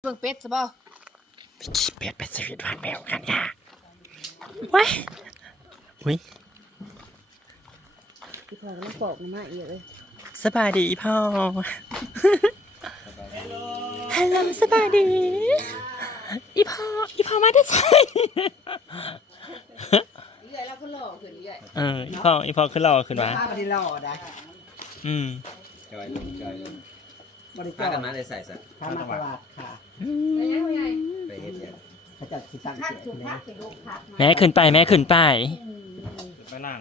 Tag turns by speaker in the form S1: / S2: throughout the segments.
S1: เบิ่งเป็ดซะบ่
S2: ไปขี่เป็ดไปสวีทหวานแมวกันค่ะว้ายอุ้ย
S1: อีพ่อก็มาปอกน้ำมาอีกเลย
S2: สบายดีพ่อฮัลโหลสบายดีอีพ่อมาได้ใช่
S1: ใหญ่แล้วก็หล่อขึ้นใหญ่
S2: อีพ่อขึ้นรอขึ้นมา
S3: ไม่ได้หล่อนะ
S4: จอยลง
S3: บริกา
S4: พาร กันมาได้ใส่สัก
S3: พามาตลาดค่ะ
S4: ไปเฮ็ดเนี่ย
S3: เขาจะสิตั้งเจ็ดนะ
S2: แม่ขึ้นไปไป
S5: นั่ง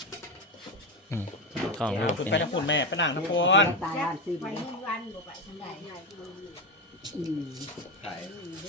S2: ของลูก
S5: ไปทั้งคุณแม่ไปนั่งทั้งคน
S3: ตายบ้านซี
S1: ไป
S3: นะ
S1: วันบ่ไปทางใด
S4: ขาย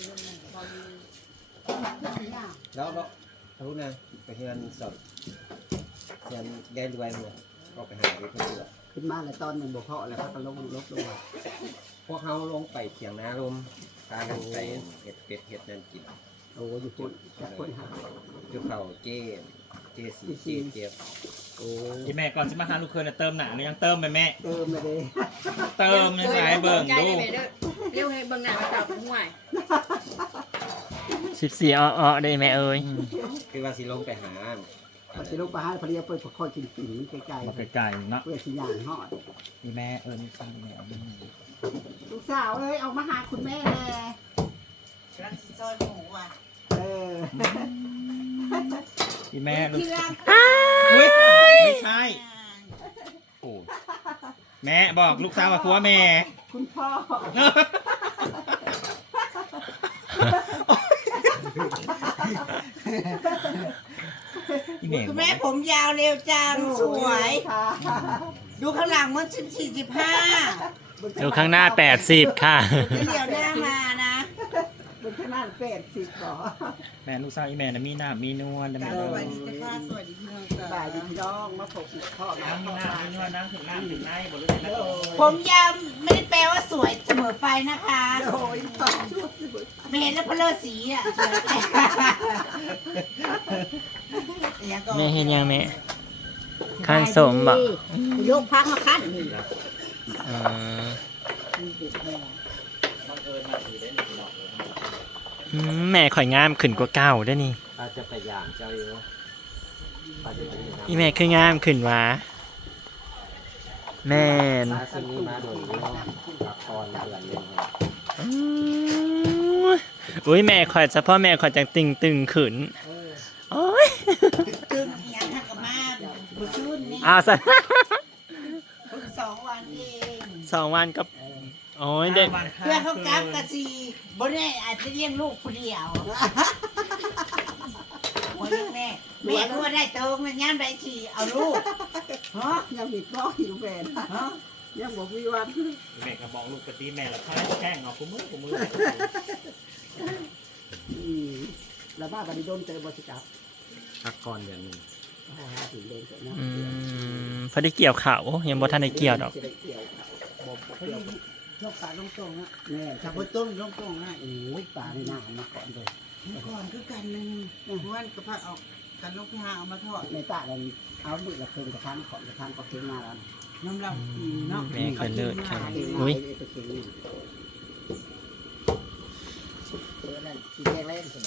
S4: แล้วรู้นะไปเฮือนสดเฮือนแย่รวยหัวก็ไปหาไปเพื่อน
S3: ขึ้นมาแล้วตอนหนึ่งบ่พอแล้วก็ลงลง
S4: พวกเขาลงไปเถียงนาลมพากันไปเห็ดเป็ดเห็ดนั่นกิน
S3: โอ้อยู่คนจะคนหา
S4: จุกเข่าเจสีเจ็บ
S3: โอ้
S5: ที่แม่ก่อนจะมาหาลูกเคยเติมหนังยังเติมไปแม่
S3: เติมมาเลย
S5: เติมในสายเบิ่งดู
S1: เร็วให้เบิ่งหน้ามาจับห่วย
S2: 14อ้อได้แม่เอ้ย
S4: คือว่าสิลงไปหา
S3: พอสิลงไปหาพอดีไปค่อยกินปิ่นไกล
S5: มาไกลๆเนาะ
S3: ๆเพื่อสิย่างฮอด
S5: นี่แม่นี่ฟังแม่
S3: ลูกสาวเอ้ยเอามาหาคุณแม่แน่
S6: กำลังซอยหมูอ่ะ
S5: นี่แม่ลูก
S1: ที่รัก
S5: อุ้ยไม่ใช่โอ้แม่บอกลูกสาวว่าผัวแม่
S3: คุณพ่อ
S6: คุณแม่ผมยาวเร็วจังสวย
S3: ค่ะ
S6: ดูข้างหลังมัน14
S2: ดูข้างหน้า80ค่ะ
S6: 15เดี๋ยวหน้ามานะ
S3: บนขนาด80ก่อ
S5: แม่ลูกสาวอีแม่นะมีหน้ามีนวลนะแม่
S6: สวัสดีจ้าค่ะสวัสดีพี่น้องจ้า
S3: บ่ายดีพี่น้องมาพบพ่อมา
S5: นั่งมีหน้ามีนวลนั่งถึงหน้าถึงในบนรถไฟนะ
S6: ผมยาวไม่ได้แปลว่าสวยเสมอไปนะคะ
S3: โอ้ยตอนชุด
S6: ไม่เห็นแล้วเพลอสีอ่ะ
S2: แม่เห็นยังแม่ขั้นสมบ่
S1: ยกพักมาคั้นนี่
S2: แม่ข่อยงามขึ้นกว่าเก่าได้นี่
S4: ป้าจะไปย่างเจ้าอยู่ป้าจะไปย่าง
S2: อีแม่คืองามขึ้นวะแม่น
S4: ป้าซื้อมาโดยเดียวกับตอนเดือนหนึง
S2: อุ้ยแม่ข่อยเฉพาะแม่ข่อยจังตึงขึ้นโอ้ย
S6: ตึงยังหักกับมาบุชุนนี่
S2: เอาซะ
S6: เพิ่ง2 วันเอง
S2: 2 วันก็โอ้ยเด็ก
S6: เพื่อเขากลับกะสีบ่ได้อาจจะเลี้ยงลูกคนเดียวโอ้ยแม่ก็ว่าได้โตมันย่ามได้ฉีเอาลูกฮะ
S3: ยังมีก้อยอยู่แม่นะ
S6: ฮะ
S3: ยังบอกมีวัน
S5: แม่ก็บอกลูกกะตีแม่แล้วแข้งเอากูมือ
S3: แล้วบ้าบันนี้โดนเจอบริษัท
S4: พักก่อนเดือนหนึง
S3: ถึงเดินเสร็จนะ
S2: พอได้เกี่ยวเขายังบ่ทันได้เกี่ยวดอก
S3: จะได้เกี่ยวบอกเกี่ยวย
S6: กขาลงตรงๆอ่ะ
S3: แม่
S6: ถ้าบ่ต้นลงตรงๆอ่ะ
S3: โอ้ยป่าในหน้ามาก่อนเลย
S6: ก่อนคือกันนึงวันก็พาออกกันลูกพาเอามาทอด
S3: ในตาเราเอาบุกระเทิงกระทันก่อนกระทันก็เทิงมาแล้ว
S6: น้ำเราเนาะ
S2: แม่เคยเลิศค่ะ
S3: เทิงมา
S2: อุ้ย
S3: ไปเทิงนี่เออนั่นสีแดงเล่นสุด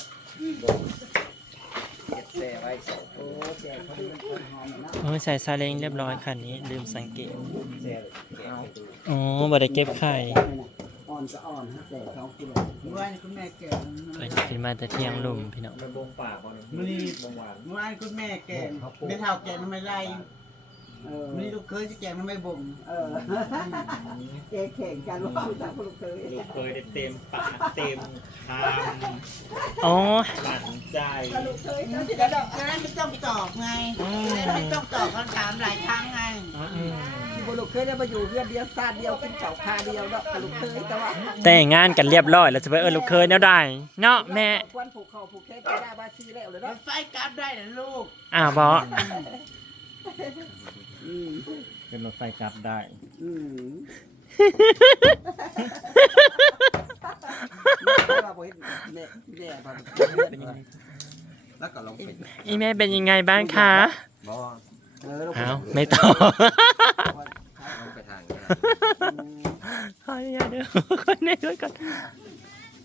S4: เก็บแซ่ไว้ใส่
S3: โอ้แจกเขาเป็นคนหอมนะ
S2: โอ้ยใส่ซาเล้งเรียบร้อยคันนี้ลืมสังเกต
S4: แซ่แกะให้ดู
S2: อ๋อบ่ได้เก็บไข่
S3: อ่อนก็อ่อนฮะแต่เขากิโล
S6: วันคุณแม่แก่
S2: เพิ่นขึ้นมาแต่เที่ยงลุมพี่น้อง
S5: มันบงปากบ่เนี่ย
S6: มื้อนี้
S5: บงหวาน
S6: วันคุณแม่แก่ไม่เท่าแก่ทำไมไร
S3: เออ
S6: มื้อนี้ลูกเคยจะแก่ทำไมบ่ม
S3: เออแข่งกันว่าจากคนเคย
S5: ลูกเคยได้เต็มปากเต็มคำ
S2: อ๋อ
S5: หลั่นใจ
S3: เคย
S6: จะได้ไม่ต้องตอบไงไม่ต้องตอบคำถามหลายครั้งไง
S3: บุรุษเคยได้มาอยู่เพื่อนเดียวซาเดียวกินเก่าคาเดียวเนาะบุรุษเคยแต่ว่า
S2: แต่งงานกันเรียบร้อยแล้วจะไปลูกเคยแนวใดเนาะแม่
S3: ควนผูกคอผูกแขนก็ได้บาซีแล้วเลย
S6: ร
S3: เนาะ
S6: ถไฟกลับได้เหรอลูก
S2: อ้าวบ่
S5: เป็นรถไฟกลับได้
S4: แล้วก็ลงไป
S2: อีแม่เป็นยังไงบ้างคะ
S4: บ่
S2: อ้าวไม่ตอบ
S4: ลงไปทางนี้
S2: ขออนุญาตเด้อคนนี้ด้วยก่อน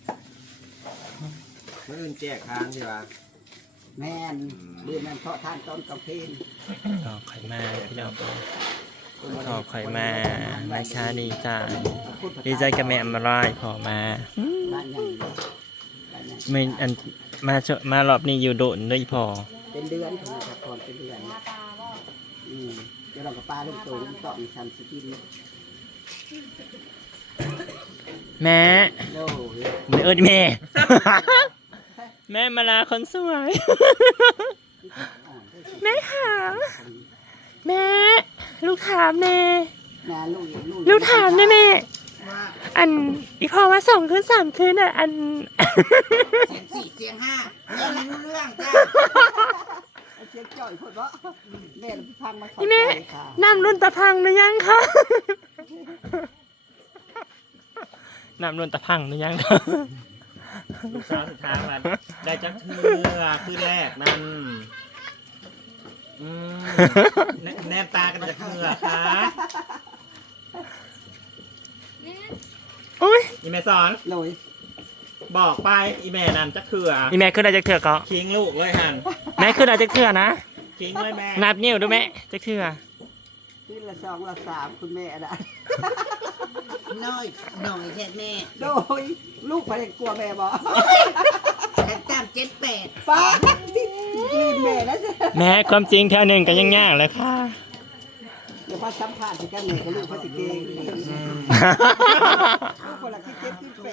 S4: มื่ออื่นแจกทานใช่ปะ
S3: แม่นดืนนั่นเพาะทานตอนกลางคืน
S2: ขอไข่มาพี่น้องขอไข่มานะคะดีใจดีใจกับแม่อำลายพอมา
S3: บ้านใหญ่บ้านใหญ่
S2: ไม่อันมารอบนี้อยู่โดนด้วยพอ
S3: เป็นเดือนถึงจะก่อนเป็นเดือนเดี๋ยวเรากับปลาลูกโตลูกต่อมีซันสกิน
S2: แม่
S3: โน่
S2: ไม่แม่ แม่มาลาคนสวย แม่ขาวแม่ลูกถามแน่
S3: นาลูก
S2: ลูกถามแน่แม่
S6: ว่า
S2: อันอีพอว่า2 คืน 3 คืนอ่ะอัน
S6: เสียง4เสียง5ยังไม่รู้เรื่องจ้า
S3: เช็คจ่อยคนวะแม่เราพังมาขอ
S2: นี่แม่
S3: ใจค่ะ
S2: น้ำรุ่นตะพังหรือยังคะน้ำรุ่นตะพังหรือยังคะ
S5: ลูกสาวสุดท้ายมันได้จักเทือคือแรกนั่นแนบตากันจักเทือค่ะ
S2: อุ้ย
S5: อีเมสอน
S3: โน่ย
S5: บอกไปอีเมนั่นจักเทือ
S2: อีแม่ขึ้นอะไรจากเถื่อก็
S5: คิงลูกเลยหัน
S2: แม่ขึ้นอะไรจากเถื่อนะ
S5: คิงเลยแม่
S2: นับนิ้วดูแม่จากเถื่อ
S3: ขึ้นละ2ละ3คุณแม่นะ
S6: น้อยแท้แม่
S3: โดยลูกไปกลัวแม่บ่
S6: ฉันตาม78
S3: ป้าลืมแม่แล้วจ้ะ
S2: แม่ความจริงแถวหนึ่งก็ยังยากเลยค่ะ
S3: เดี๋ยวพอสัมภาษณ์สิกันแม่กับลูกพอสิเก่งลูกคนละ7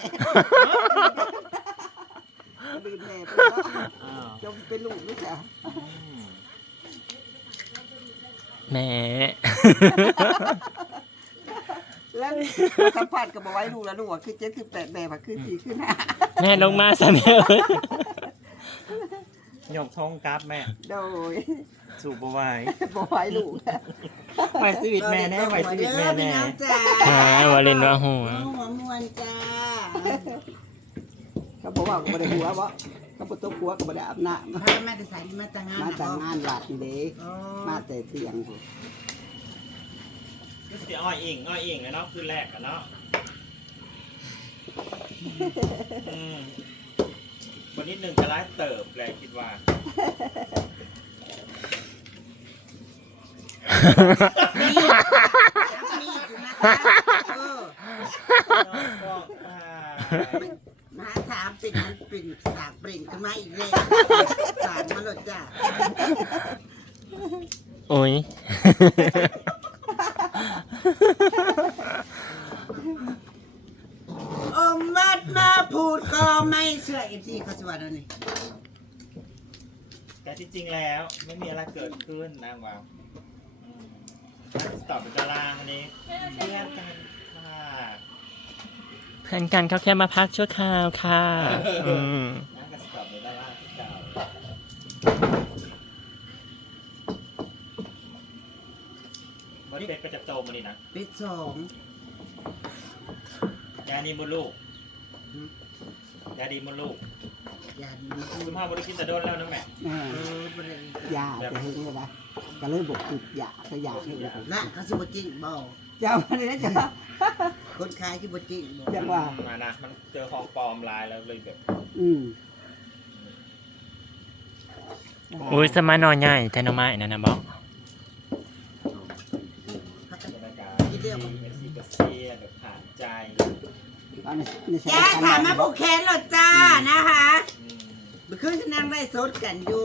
S3: 8ลืมแม่ไปแล้วจมเป็นลูกรู้จัก
S2: แม่
S3: แล้วสัมภาษณ์ก็บอกไว้ลูกแล้วลูกว่าคือ7คือ8แม่ว่าคือ4คือ5
S2: แม่ลงมาซะแม่เอ้ย
S5: หยกทงกราฟแม่
S3: โดย
S5: สู่บไหวาย
S3: บอกไว้ลูก
S5: ไหวชีวิตแม่แน่ไหวชีวิตแม่แน่
S6: จ้า
S2: หาวาเลนว่าหัว
S6: หัวมวนจ้า
S3: เขาบอกว่าบ่ได้หัวบ่เขาบ่ตกหัวก็บ่ได้อาบน้ำ
S6: พามาแต่สายมาแต่งงาน
S3: มาจากงานหลักนี่เด้
S6: อ๋อ
S3: มาแต่เตียงพุ่น
S5: ก็สิอ้อยอิงเลยเนาะคือแรกกันเนาะวันนี้หนึ่งจะไล่เติบเลยคิดว่า
S6: มีอยู่นะคะเออมาถามเป็นมันเป็นสากเปล่งขึ้นมาอีกแล้วสากมาหลดจ้า
S2: โอ้ย
S6: อมมัดมาพูดก็ไม่เชื่อFCเขาสวัสดีนี่
S5: แต่ที่จริงแล้วไม่มีอะไรเกิดขึ้นนางวาวตอบเป็นตารางอันนี้เพื่อนกันค่ะ
S2: เพื่อนกันเขาแค่มาพักชั่วคราวค่ะอืม
S5: นั่งกันตอบเป็นตารางที่เก่าวันนี้เป็ดก็จะโตมานี่นะ
S6: เป็ดสอง
S5: ยานีมดลูกยาดีมดลูก
S6: อย่าดี
S5: คุณพ่อบริกินแต่โดนแล้วนะแม่
S3: แม่
S6: บริ
S3: ยาจะหึงเลยนะก็เลยบอกติดยาก็ยาให้เลย
S6: ละเขาสิบจริงบ่
S3: จะเอาอะไรนะจ๊ะ
S6: คนขายสิบจริงบ่
S3: จังว่า
S5: มานะมันเจอของปลอมลายแล้วเลยแบบ
S3: อืม
S2: อุ้ยสมานอนใหญ่แต่หน้อไม้นั่นนะบอก
S5: บรรยากาศ
S6: คิดเรื่อง
S5: เอฟซีกเซียแบบผ่านใจ
S3: เอาในส
S6: จ้าถามมาผูกแขนหรอจ้านะคะ
S5: อืม
S6: เมื่อคืนฉันนั่งไล่สดกันอยู่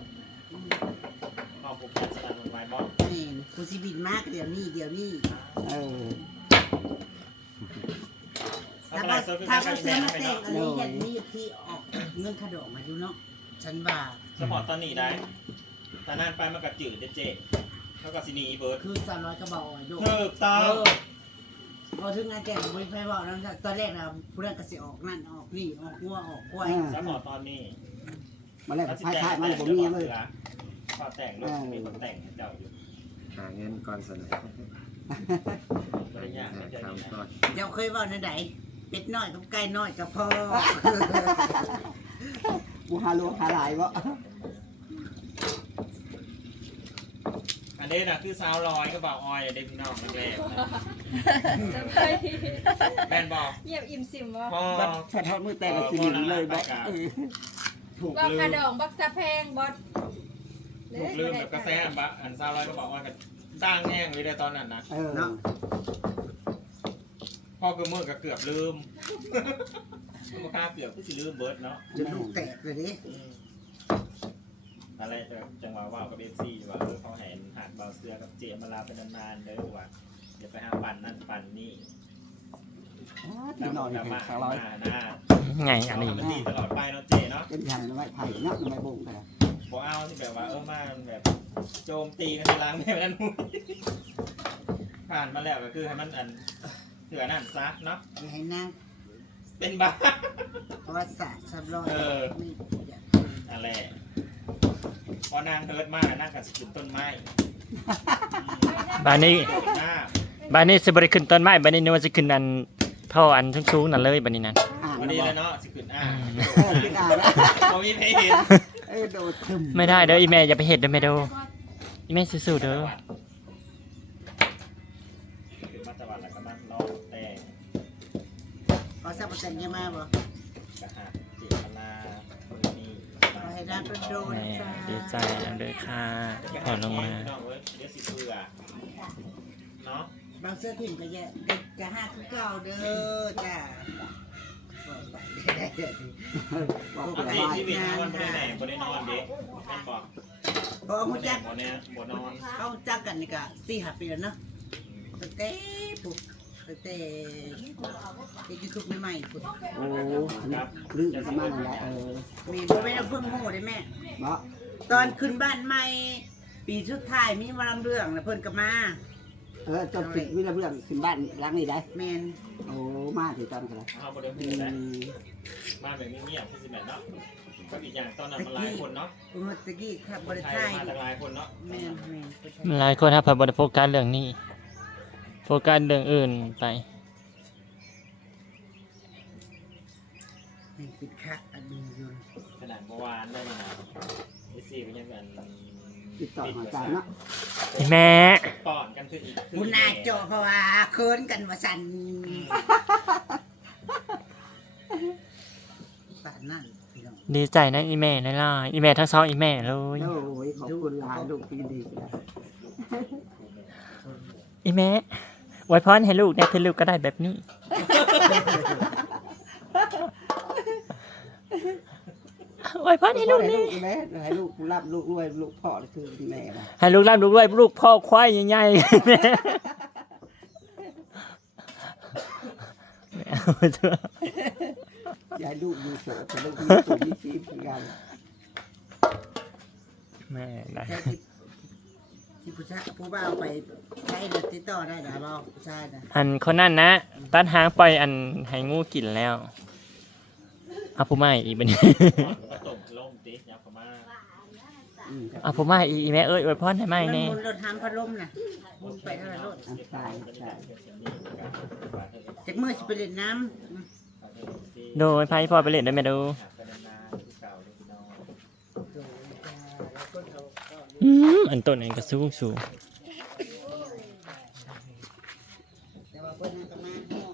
S5: ขอบคุณที่สนับสนุนไว้บอก
S6: นี่ผู้สิบินมากเดี๋ยวนี้
S3: เออ
S6: ถ้าว่าถ้าว่าเสื้อมาแต่งอันนี้ยันนี่ที่ออกเงินขดอกมาอยู่เนาะฉันว่า
S5: สปอร์ตตอนนี้ได้ตอนนั้นไปมากับจืดเจ๊เท่ากับซินีเบิร์ด
S6: คือ300กระบอกดู
S5: ถูกต้อง
S6: พอถึงงานแต่งบริไฟบอกแล้วตอนแรกนะผู้นั้นก็สิออกนั่นออกนี่ออกหัวออกกล้วย
S5: สปอร์ตตอนนี้
S3: มาแล้ว
S5: ถ้าสิ
S3: พาย
S5: แต่ง
S3: ทายมา
S5: แต่
S3: แล้ว
S5: ง
S3: ผม
S5: จะ
S3: มี
S5: บอก
S3: เลย
S5: เสือพอแต่งลูกมีคนแต่งให้เจ้าอยู่
S4: หาเงินก่อนเสนอ
S5: บริยากไม่ใช่นี่นะ
S4: ทำก่อน
S6: เดี๋ยวเคยบอกนั่นไหนเป็ดน้อยกับไก่น้อยกับพ่อ
S3: กูหาหลวงหาหลายวะ
S5: อันเด้น่ะคือสาวลอยก็บอกออยเด็กพี่น้องนั่นแหละแม่นบอก
S1: เงียบอิ่มซิมวะ
S5: พอ
S3: บัดสะท้อนมือแต่ละสิ่งเลยบ่
S5: ถูก
S1: บอก
S5: ลื
S1: กระ
S5: ม
S1: ดองบักสะแพงบอส
S5: ถูกลืมแบบกระแสอันสาวลอยก็บอกว่ากันตั้งแห้งเลยในตอนนั้นนะ
S3: เนาะ
S5: พ่อก็มือก็เกือบลืมลูกค้าเกือบก็สิลืมเบิร์ดเนาะ
S6: จะลูกแตกเลยดิ
S5: อะไรจังหวะว่าวกับเอฟซีว่าเขาเห็นหาดเบาเสือกับเจมาลาเป็นนานๆเด้อว่าอย่าไปหาปั่นนั่นปั่นนี่
S3: ที่นอนอยู่
S5: มา
S3: ข้างร้อย
S5: หน้า
S2: ไงอันนี้
S5: มันดีตลอดไปเนาะเจเนาะ
S3: เป็นอย่างไม้ไผ่เนาะไม้บุ้งกัน
S5: บ่เอาที่แบบว่ามาแบบโจมตีกันทีหลังแบบนั้นผ่านมาแล้วก็คือให้มันอันเถื่อนั่นซักเนาะ
S6: ให้นั่ง
S5: เป็นบ้า
S6: ประวัติศาสตร์ซับร้อยมี
S5: อะไรพอนางเฮิร์ตมานั่งกับสกุลต้นไม้
S2: บ้านนี้
S5: หน้า
S2: บ้านนี้สิบ่ได้ขึ้นต้นไม้บ้านนี้นึกว่าสิขึ้นอันท่ออันสูงๆนั่นเลยบ้านนี้นั่น
S5: วันนี้แล้วเนาะสกุล
S3: เป็นอ่า
S5: พอมีเพลเห็น
S3: โดดตึม
S2: ไม่ได้เด้ออีแม่อย่าไปเฮ็ดเด้อแม่เด้ออีแม่สู้ๆเด้อ
S5: คือมาตะวันแล้วก็มันร้องแต่
S6: พอซับแต่งยังมาบ่
S5: กระหักเจตนามือนี่
S6: ให้ร่างโดน
S2: แม่ดีใจนำเด้อค่ะขอลงมา
S5: น้องเว้ยเดี๋ยวสิเบื่อเนาะ
S6: บางเสื้อถิ่นก็แย่เด็กจะห้าคือเก่าเด้อจ้า
S3: บอก
S5: เอา
S3: ไป
S5: จีที่วินมันไม่ได้แหน่ไม่ได้นอนเด็กแม่บอก
S6: พอ
S5: บ่
S6: มุ
S5: แหน่
S6: จัก
S5: บ่เนี่ยบ่นอน
S6: เขาจักกันนี่ก็4-5 ปีแล้วเนาะตั้งแต่ปุ๊บตั้งแต่ยูทูบใหม่ๆปุ๊บ
S3: โอ้ลืมประมาณนั้นแหละ
S6: มีบ่แม่นเพิ่งโหได้แม่
S3: เนาะ
S6: ตอนขึ้นบ้านใหม่ ปีสุดท้ายมีวารำเรื่องแล้วเพิ่นก็มา
S3: จนสิวิลเรื่องขึ้นบ้านหลังนี้ได้
S6: แม่น
S3: โอ้มาถึงตอนกันแล้ว
S5: เอาบ่ได้พูดได้มาแบบเงียบๆคือสิแม่เนาะก็อีกอย่างตอนนั้นมันหลายคนเนาะ
S6: เมื่อตะกี้ครับบ่ได้
S5: ไทย
S6: ถ่าย
S5: มาตั้งหลายคนเนาะ
S6: แม่น
S2: มันหลายคนครับบ่ได้โฟกัสเรื่องนี้โฟกัสเรื่องอื่นไป
S6: ให้ปิดค่ะอันนี้อยู่
S5: ขนาดเมื่อวานได้มาไอซีก็ยังกัน
S3: ติดต่อหาจานเนาะ
S2: อีแม่
S5: ป้อนกันขึ้นอีก
S6: คุณอาโจเพราะว่าเคินกันว่าสั่นป่านนั้นพี่น้อง
S2: ดีใจนะอีแม่หลายๆอีแม่ทั้งสองอีแม่เลย
S3: โอ้ยขอบคุณหลานลูกที่ดี
S2: อีแม่ไว้พรให้ลูกได้คือลูกก็ได้แบบนี้ไว้พรให้ลูก
S3: ให้
S2: นี่
S3: ลูกแม่ให้ลูกรับลูกรวยลูกพ่อคือแม่นะ
S2: ให้ลูกร่ำลูกรวยลูกพ่อควายใหญ่ๆแม่เอาเถอะ
S3: ยายลูกอยู่โสดแต่ลูกมีตัวมีชีพกัน
S2: แม่ได้
S6: ใช่ที่ผู้ชายผู้บ่าวไปใช้เด็ดติดต่อได้หรือเปล่าผู้ชายนะ
S2: อันคนนั้นนะตัดหางปล่อยอันให้งูกินแล้วเอาผู้ไม่อีกบัดนี้
S5: ก็ตกลงติยับเข้ามา
S2: เอาผู้ไม่อีแม่เอ้ยไว้พรให้ไม่แน่
S6: มันรถทำพัดลมน่ะมันไปเท่าไหร่รถ
S3: ใช่ใช่
S6: จากเมื่อสิไปเล่นน้
S2: โดยพายพ่อไปเล่นได้ไหมดู อันต้นนี้ก็สูง
S6: ำแต่ว่าเพิ่นนั่นก็มาฮอด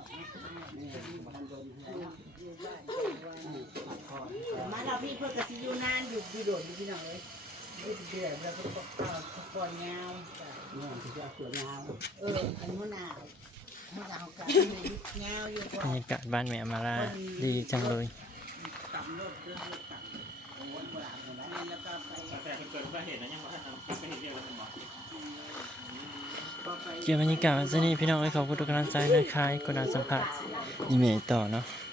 S6: มาเราพี่เพิ่นก็สิอยู่นานอยู่ดีโดดอยู่พี่น้องเอ้ยอยู่เดือดแล้วก็ก่อนยาวจ้ะ
S3: เนี่ยที่จะสวยงาม
S6: อันมื้อหน้ามื้อหน้าเขาก็ยาวอยู่
S2: บรรยากาศบ้านแม่มาลาดีจังเลย
S6: ต่ำรถเรื่องต่ำโอ้โหโบราณโบราณแล้วก็ไป
S5: แต่เกิดอุบัติเหตุนะยังว่าเป็นเหตุเดียวกันหมด
S6: ก็ไป
S2: เกี่ยวบรรยากาศวันนี้พี่น้องให้ขอบคุณทุกกำลังใจนะคะกดอ่านสัมผัสอีเมลต่อเนาะ